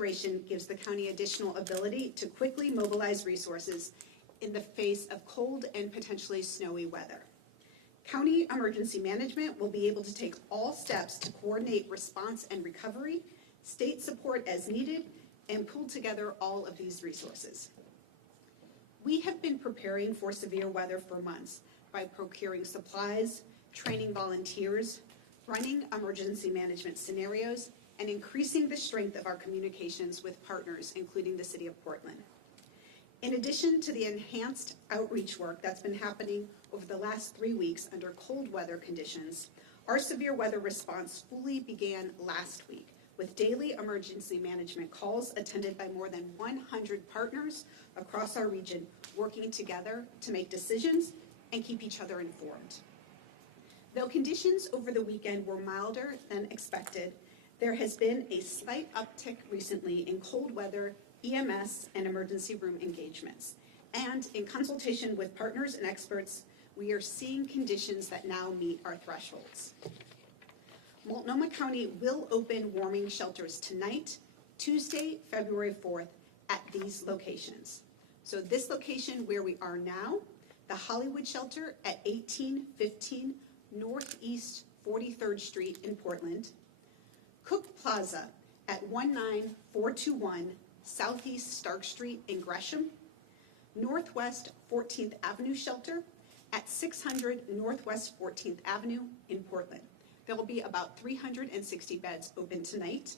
declaration gives the county additional ability to quickly mobilize resources in the face of cold and potentially snowy weather. County emergency management will be able to take all steps to coordinate response and recovery, state support as needed, and pull together all of these resources. We have been preparing for severe weather for months by procuring supplies, training volunteers, running emergency management scenarios, and increasing the strength of our communications with partners, including the City of Portland. In addition to the enhanced outreach work that's been happening over the last 3 weeks under cold weather conditions, our severe weather response fully began last week with daily emergency management calls attended by more than 100 partners across our region working together to make decisions and keep each other informed. Though conditions over the weekend were milder than expected, there has been a slight uptick recently in cold weather EMS and emergency room engagements. And in consultation with partners and experts, we are seeing conditions that now meet our thresholds. Multnomah County will open warming shelters tonight, Tuesday, February 4th, at these locations. So this location where we are now, the Hollywood Shelter at 1815 Northeast 43rd Street in Portland, Cook Plaza at 19421 Southeast Stark Street in Gresham, Northwest 14th Avenue Shelter at 600 Northwest 14th Avenue in Portland. There will be about 360 beds open tonight.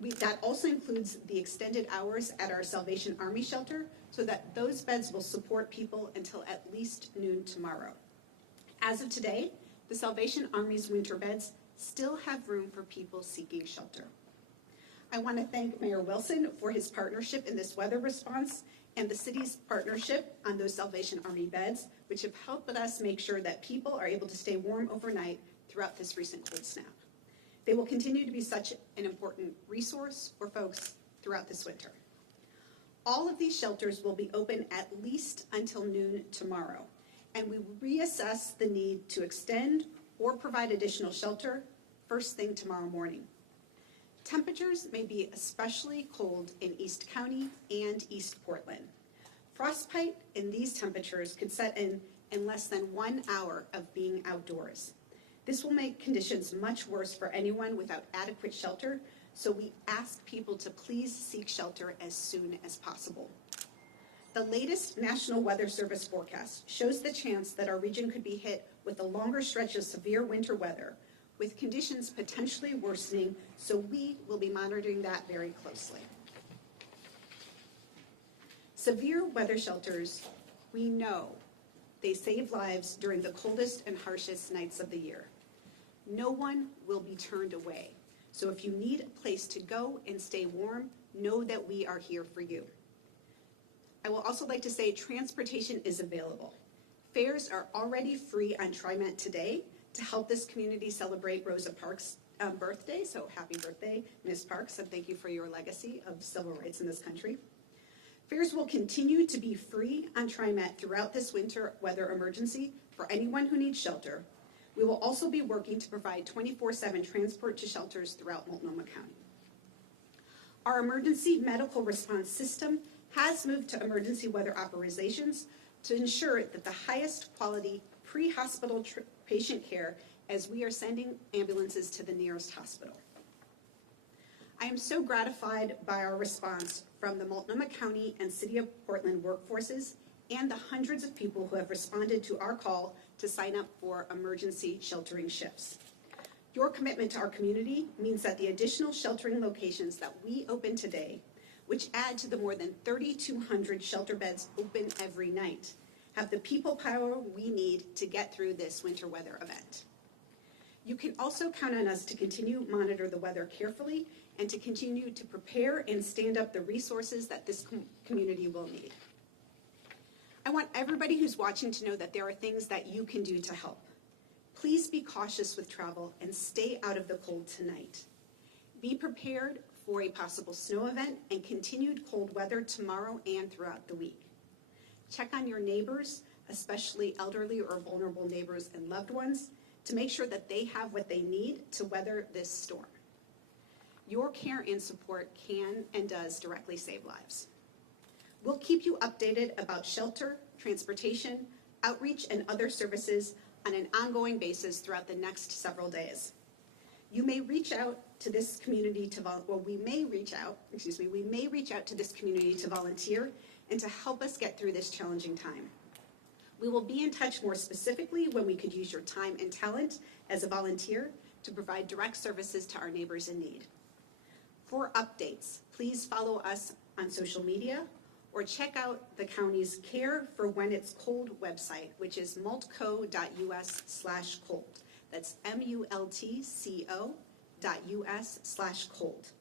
That also includes the extended hours at our Salvation Army Shelter so that those beds will support people until at least noon tomorrow. As of today, the Salvation Army's winter beds still have room for people seeking shelter. I want to thank Mayor Wilson for his partnership in this weather response and the city's partnership on those Salvation Army beds, which have helped us make sure that people are able to stay warm overnight throughout this recent cold snap. They will continue to be such an important resource for folks throughout this winter. All of these shelters will be open at least until noon tomorrow, and we will reassess the need to extend or provide additional shelter first thing tomorrow morning. Temperatures may be especially cold in East County and East Portland. Frostbite in these temperatures could set in less than 1 hour of being outdoors. This will make conditions much worse for anyone without adequate shelter, so we ask people to please seek shelter as soon as possible. The latest National Weather Service forecast shows the chance that our region could be hit with a longer stretch of severe winter weather, with conditions potentially worsening, so we will be monitoring that very closely. Severe weather shelters, we know they save lives during the coldest and harshest nights of the year. No one will be turned away. So if you need a place to go and stay warm, know that we are here for you. I will also like to say transportation is available. Fares are already free on TriMet today to help this community celebrate Rosa Parks' birthday. So happy birthday, Ms. Parks, and thank you for your legacy of civil rights in this country. Fares will continue to be free on TriMet throughout this winter weather emergency for anyone who needs shelter. We will also be working to provide 24/7 transport to shelters throughout Multnomah County. Our emergency medical response system has moved to emergency weather authorizations to ensure that the highest quality pre-hospital patient care as we are sending ambulances to the nearest hospital. I am so gratified by our response from the Multnomah County and City of Portland workforces and the hundreds of people who have responded to our call to sign up for emergency sheltering shifts. Your commitment to our community means that the additional sheltering locations that we open today, which add to the more than 3,200 shelter beds open every night, have the people power we need to get through this winter weather event. You can also count on us to continue to monitor the weather carefully and to continue to prepare and stand up the resources that this community will need. I want everybody who's watching to know that there are things that you can do to help. Please be cautious with travel and stay out of the cold tonight. Be prepared for a possible snow event and continued cold weather tomorrow and throughout the week. Check on your neighbors, especially elderly or vulnerable neighbors and loved ones, to make sure that they have what they need to weather this storm. Your care and support can and does directly save lives. We'll keep you updated about shelter, transportation, outreach, and other services on an ongoing basis throughout the next several days. You may reach out to this community to we may reach out to this community to volunteer and to help us get through this challenging time. We will be in touch more specifically when we could use your time and talent as a volunteer to provide direct services to our neighbors in need. For updates, please follow us on social media or check out the county's Care for When It's Cold website, which is multco.us/cold. That's multco.us/cold.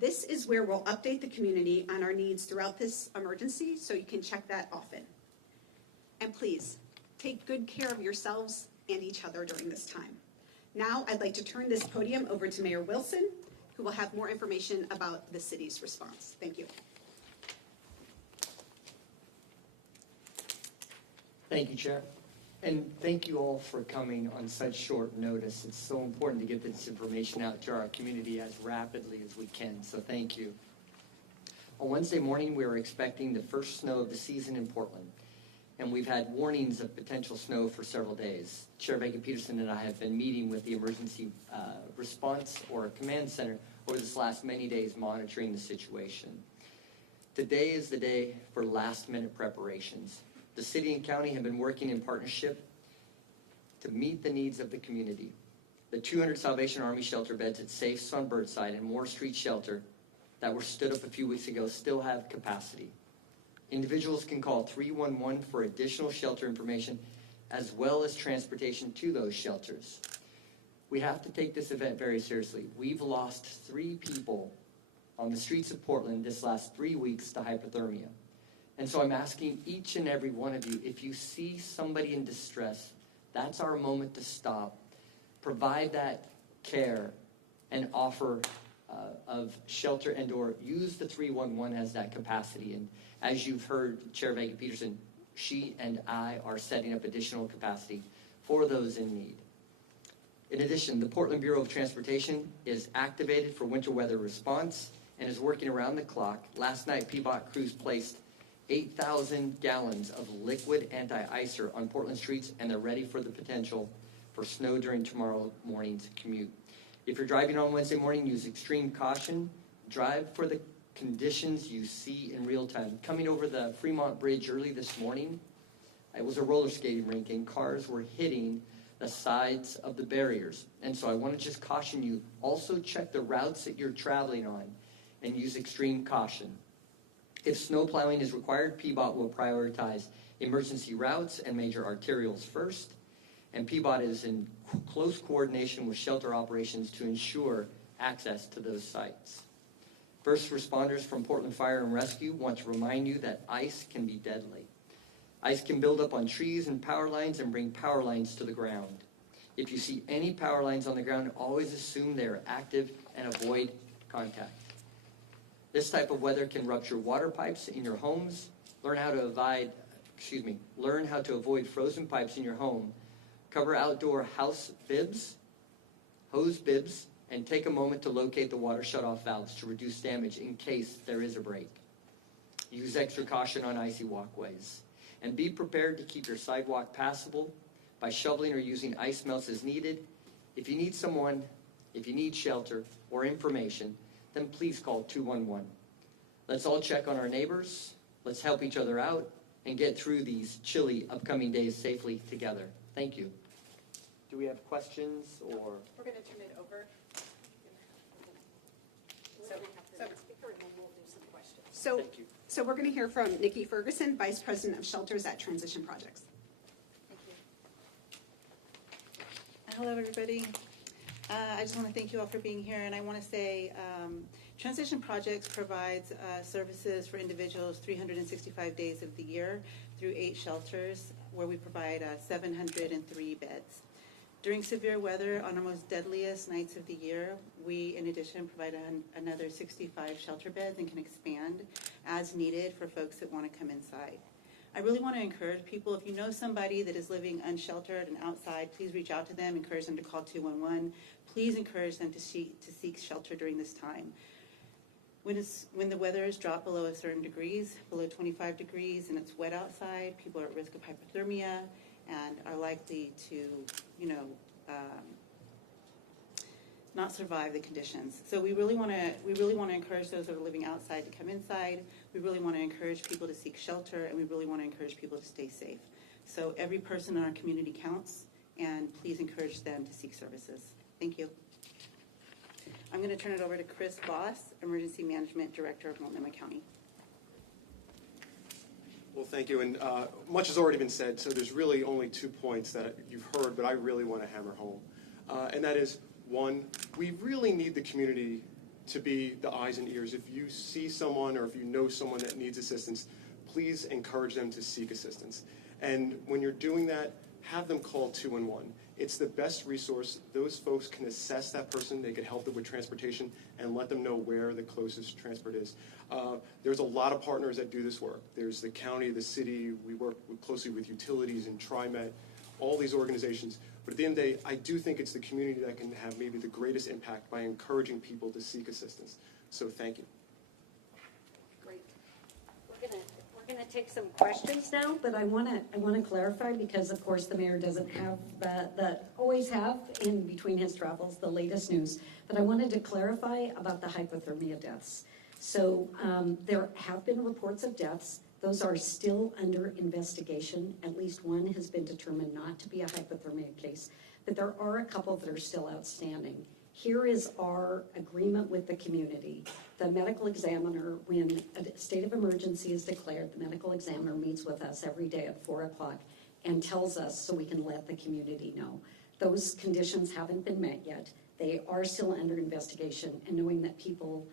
This is where we'll update the community on our needs throughout this emergency, so you can check that often. And please, take good care of yourselves and each other during this time. Now, I'd like to turn this podium over to Mayor Wilson, who will have more information about the city's response. Thank you. Thank you, Chair. And thank you all for coming on such short notice. It's so important to get this information out to our community as rapidly as we can, so thank you. On Wednesday morning, we were expecting the first snow of the season in Portland, and we've had warnings of potential snow for several days. Chair Bacon-Peterson and I have been meeting with the emergency response or command center over this last many days, monitoring the situation. Today is the day for last-minute preparations. The city and county have been working in partnership to meet the needs of the community. The 200 Salvation Army shelter beds at Safes on Birdside and Moore Street Shelter that were stood up a few weeks ago still have capacity. Individuals can call 311 for additional shelter information as well as transportation to those shelters. We have to take this event very seriously. We've lost 3 people on the streets of Portland this last 3 weeks to hypothermia. And so I'm asking each and every one of you, if you see somebody in distress, that's our moment to stop, provide that care, and offer of shelter and or use the 311 as that capacity. And as you've heard Chair Bacon-Peterson, she and I are setting up additional capacity for those in need. In addition, the Portland Bureau of Transportation is activated for winter weather response and is working around the clock. Last night, PBOT crews placed 8,000 gallons of liquid anti-icer on Portland streets, and they're ready for the potential for snow during tomorrow morning's commute. If you're driving on Wednesday morning, use extreme caution. Drive for the conditions you see in real time. Coming over the Fremont Bridge early this morning, it was a roller skating rink, and cars were hitting the sides of the barriers. And so I want to just caution you, also check the routes that you're traveling on and use extreme caution. If snow plowing is required, PBOT will prioritize emergency routes and major arterials first, and PBOT is in close coordination with shelter operations to ensure access to those sites. First responders from Portland Fire and Rescue want to remind you that ice can be deadly. Ice can build up on trees and power lines and bring power lines to the ground. If you see any power lines on the ground, always assume they are active and avoid contact. This type of weather can rupture water pipes in your homes. Learn how to avoid frozen pipes in your home. Cover outdoor hose bibs, and take a moment to locate the water shutoff valves to reduce damage in case there is a break. Use extra caution on icy walkways. And be prepared to keep your sidewalk passable by shoveling or using ice melts as needed. If you need shelter or information, then please call 211. Let's all check on our neighbors. Let's help each other out and get through these chilly upcoming days safely together. Thank you. Do we have questions or? We're going to turn it over. Thank you. So we're going to hear from Nikki Ferguson, Vice President of Shelters at Transition Projects. Thank you. Hello, everybody. I just want to thank you all for being here, and I want to say Transition Projects provides services for individuals 365 days of the year through 8 shelters where we provide 703 beds. During severe weather on our most deadliest nights of the year, we, in addition, provide another 65 shelter beds and can expand as needed for folks that want to come inside. I really want to encourage people, if you know somebody that is living unsheltered and outside, please reach out to them, encourage them to call 211. Please encourage them to seek shelter during this time. When the weather is dropped below a certain degrees, below 25 degrees, and it's wet outside, people are at risk of hypothermia and are likely to, not survive the conditions. So we really want to encourage those that are living outside to come inside. We really want to encourage people to seek shelter, and we really want to encourage people to stay safe. So every person in our community counts, and please encourage them to seek services. Thank you. I'm going to turn it over to Chris Voss, Emergency Management Director of Multnomah County. Well, thank you, and much has already been said, so there's really only 2 points that you've heard, but I really want to hammer home. And that is, one, we really need the community to be the eyes and ears. If you see someone or if you know someone that needs assistance, please encourage them to seek assistance. And when you're doing that, have them call 211. It's the best resource. Those folks can assess that person. They can help them with transportation and let them know where the closest transport is. There's a lot of partners that do this work. There's the county, the city. We work closely with utilities and TriMet, all these organizations. But at the end of the day, I do think it's the community that can have maybe the greatest impact by encouraging people to seek assistance. So thank you. Great. We're gonna take some questions now, but I wanna clarify, because of course the mayor doesn't have always have in between his travels the latest news. But I wanted to clarify about the hypothermia deaths. So there have been reports of deaths. Those are still under investigation. At least one has been determined not to be a hypothermia case, but there are a couple that are still outstanding. Here is our agreement with the community. The medical examiner, when a state of emergency is declared, the medical examiner meets with us every day at 4 o'clock and tells us so we can let the community know. Those conditions haven't been met yet. They are still under investigation, and knowing that people,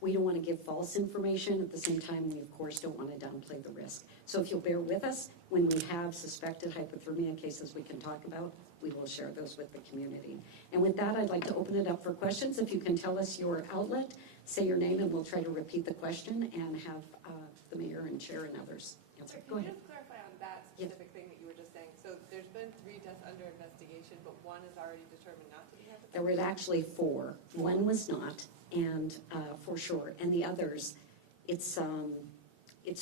we don't want to give false information. At the same time, we of course don't want to downplay the risk. So if you'll bear with us, when we have suspected hypothermia cases we can talk about, we will share those with the community. And with that, I'd like to open it up for questions. If you can tell us your outlet, say your name, and we'll try to repeat the question and have the mayor and chair and others answer. Go ahead. Can you just clarify on that specific thing that you were just saying? So there's been 3 deaths under investigation, but one is already determined not to be hypothermia? There were actually 4. One was not, and for sure. And the others, it's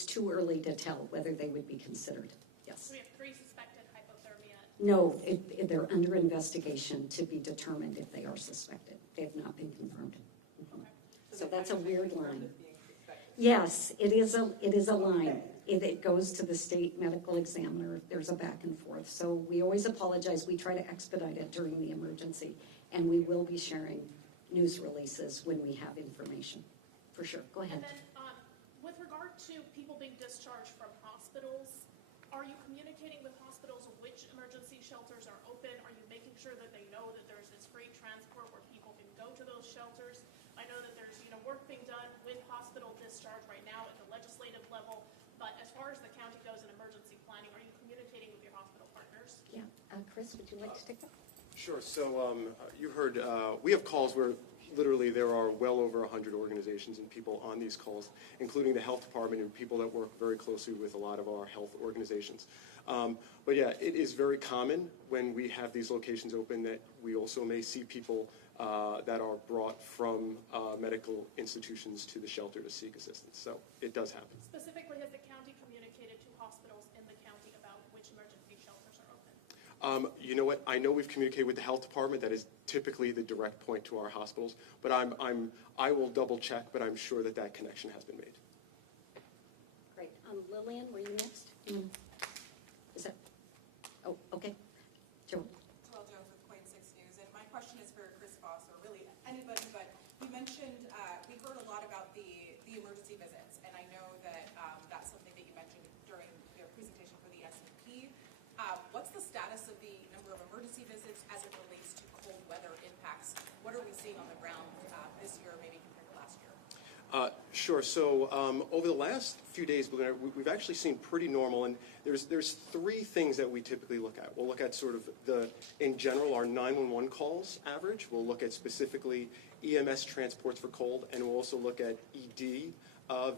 too early to tell whether they would be considered. Yes. So we have 3 suspected hypothermia. No, they're under investigation to be determined if they are suspected. They have not been confirmed. Mhm. So that's a weird line. Yes, it is a line. It goes to the state medical examiner. There's a back and forth. So we always apologize. We try to expedite it during the emergency, and we will be sharing news releases when we have information. For sure. Go ahead. And then with regard to people being discharged from hospitals, are you communicating with hospitals which emergency shelters are open? Are you making sure that they know that there's this free transport where people can go to those shelters? I know that there's work being done with hospital discharge right now at the legislative level, but as far as the county goes in emergency planning, are you communicating with your hospital partners? Yeah. Chris, would you like to take that? Sure. So you heard we have calls where literally there are well over 100 organizations and people on these calls, including the health department and people that work very closely with a lot of our health organizations. But yeah, it is very common when we have these locations open that we also may see people that are brought from medical institutions to the shelter to seek assistance. So it does happen. Specifically, has the county communicated to hospitals in the county about which emergency shelters are open? You know what? I know we've communicated with the health department. That is typically the direct point to our hospitals. But I will double check, but I'm sure that connection has been made. Great. Lillian, were you next? Is that? Oh, okay. Joe. Joel Jones with Point 6 News, and my question is for Chris Voss, or really anybody, but you mentioned, we heard a lot about the emergency visits, and I know that that's something that you mentioned during your presentation for the S&P. What's the status of the number of emergency visits as it relates to cold weather impacts? What are we seeing on the ground this year, maybe compared to last year? Sure. So over the last few days, we've actually seen pretty normal, and there's 3 things that we typically look at. We'll look at sort of in general, our 911 calls average. We'll look at specifically EMS transports for cold, and we'll also look at ED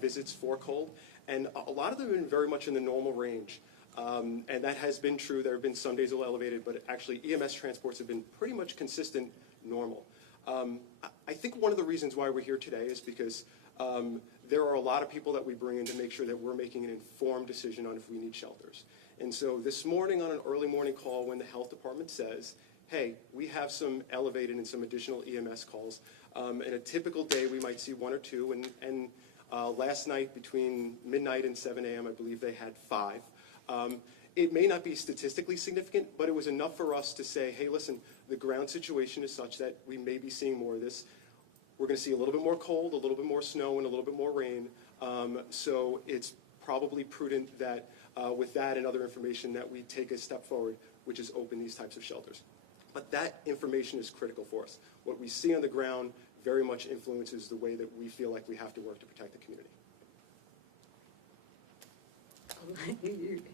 visits for cold, and a lot of them have been very much in the normal range. And that has been true. There have been some days a little elevated, but actually EMS transports have been pretty much consistent, normal. I think one of the reasons why we're here today is because there are a lot of people that we bring in to make sure that we're making an informed decision on if we need shelters. And so this morning on an early morning call when the health department says, hey, we have some elevated and some additional EMS calls. In a typical day, we might see 1 or 2, and last night between midnight and 7 a.m., I believe they had 5. It may not be statistically significant, but it was enough for us to say, hey, listen, the ground situation is such that we may be seeing more of this. We're going to see a little bit more cold, a little bit more snow, and a little bit more rain. So it's probably prudent that with that and other information that we take a step forward, which is open these types of shelters. But that information is critical for us. What we see on the ground very much influences the way that we feel like we have to work to protect the community.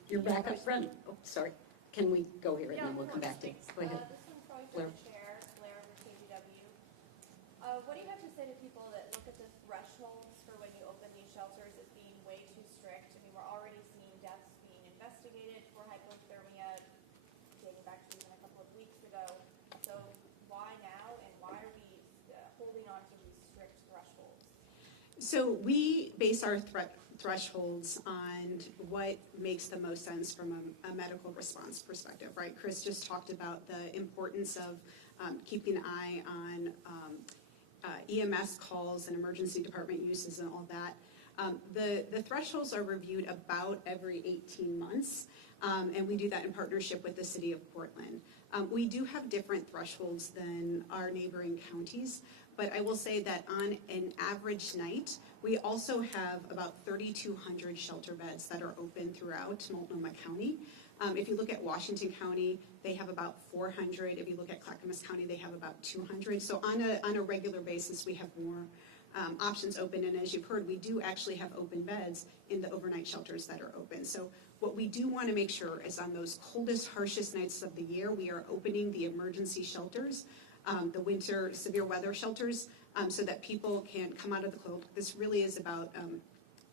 You're back up front. Oh, sorry. Can we go here and then we'll come back to you? Go ahead. This one's probably Blair. for the chair, Blair with KGW. What do you have to say to people that look at the thresholds for when you open these shelters as being way too strict? I mean, we're already seeing deaths being investigated for hypothermia dating back to even a couple of weeks ago. So why now, and why are we holding on to these strict thresholds? So we base our thresholds on what makes the most sense from a medical response perspective, right? Chris just talked about the importance of keeping an eye on EMS calls and emergency department uses and all that. The thresholds are reviewed about every 18 months, and we do that in partnership with the city of Portland. We do have different thresholds than our neighboring counties, but I will say that on an average night, we also have about 3,200 shelter beds that are open throughout Multnomah County. If you look at Washington County, they have about 400. If you look at Clackamas County, they have about 200. So on a regular basis, we have more options open. And as you've heard, we do actually have open beds in the overnight shelters that are open. So what we do want to make sure is on those coldest, harshest nights of the year, we are opening the emergency shelters, the winter severe weather shelters, so that people can come out of the cold. This really is about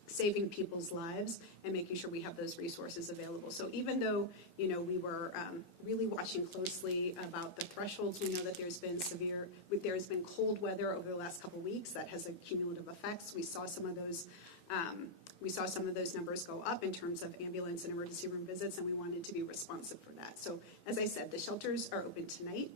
saving people's lives and making sure we have those resources available. So even though, you know, we were really watching closely about the thresholds, we know that there's been cold weather over the last couple of weeks that has a cumulative effects. We saw some of those numbers go up in terms of ambulance and emergency room visits, and we wanted to be responsive for that. So as I said, the shelters are open tonight.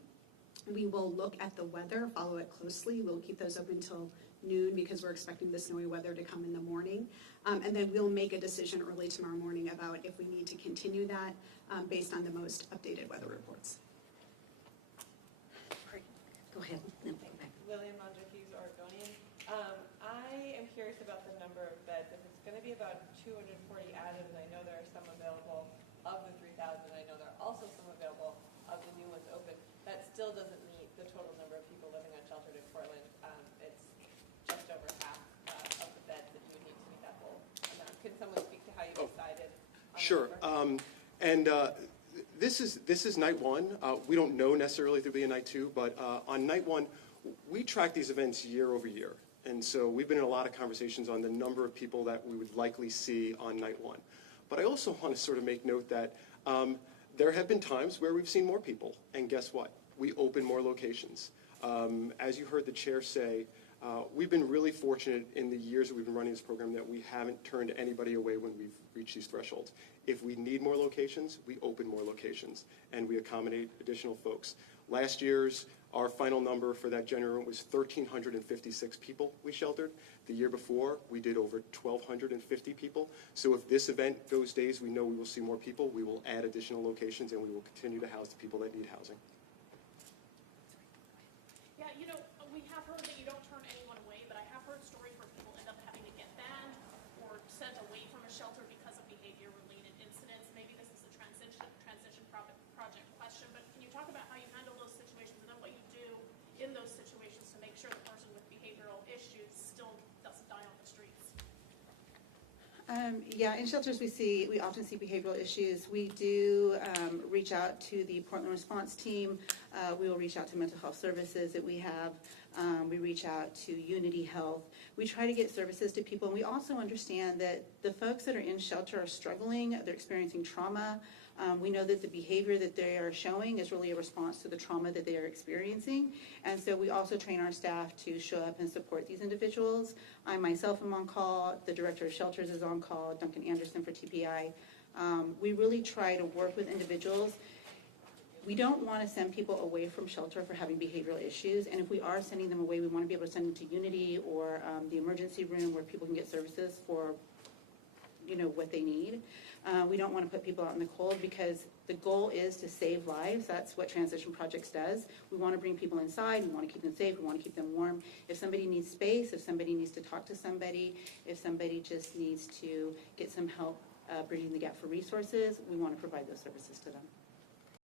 We will look at the weather, follow it closely. We'll keep those open until noon because we're expecting the snowy weather to come in the morning. And then we'll make a decision early tomorrow morning about if we need to continue that based on the most updated weather reports. Great. Go ahead. No, go back. Lillian Mondrahughes, Oregonian. I am curious about the number of beds. If it's going to be about 240 added, and I know there are some available of the 3,000, I know there are also some available of the new ones open. That still doesn't meet the total number of people living on sheltered in Portland. It's just over half of the beds that you would need to meet that whole amount. Can someone speak to how you decided on Sure. This is night one. We don't know necessarily if there'll be a night two, but on night one, we track these events year over year. And so we've been in a lot of conversations on the number of people that we would likely see on night one. But I also want to sort of make note that there have been times where we've seen more people, and guess what? We open more locations. As you heard the chair say, we've been really fortunate in the years that we've been running this program that we haven't turned anybody away when we've reached these thresholds. If we need more locations, we open more locations, and we accommodate additional folks. Last year's, our final number for that January was 1,356 people we sheltered. The year before, we did over 1,250 people. So if this event goes days, we know we will see more people. We will add additional locations, and we will continue to house the people that need housing. Yeah, you know, we have heard that you don't turn anyone away, but I have heard stories where people end up having to get banned or sent away from a shelter because of behavior-related incidents. Maybe this is a transition project question, but can you talk about how you handle those situations and then what you do in those situations to make sure the person with behavioral issues still doesn't die on the streets? Yeah, in shelters we often see behavioral issues. We do reach out to the Portland response team. We will reach out to mental health services that we have. We reach out to Unity Health. We try to get services to people. And we also understand that the folks that are in shelter are struggling. They're experiencing trauma. We know that the behavior that they are showing is really a response to the trauma that they are experiencing. And so we also train our staff to show up and support these individuals. I myself am on call. The director of shelters is on call, Duncan Anderson for TPI. We really try to work with individuals. We don't want to send people away from shelter for having behavioral issues. And if we are sending them away, we want to be able to send them to Unity or the emergency room where people can get services for what they need. We don't want to put people out in the cold because the goal is to save lives. That's what Transition Projects does. We want to bring people inside. We want to keep them safe. We want to keep them warm. If somebody needs space, if somebody needs to talk to somebody, if somebody just needs to get some help bridging the gap for resources, we want to provide those services to them.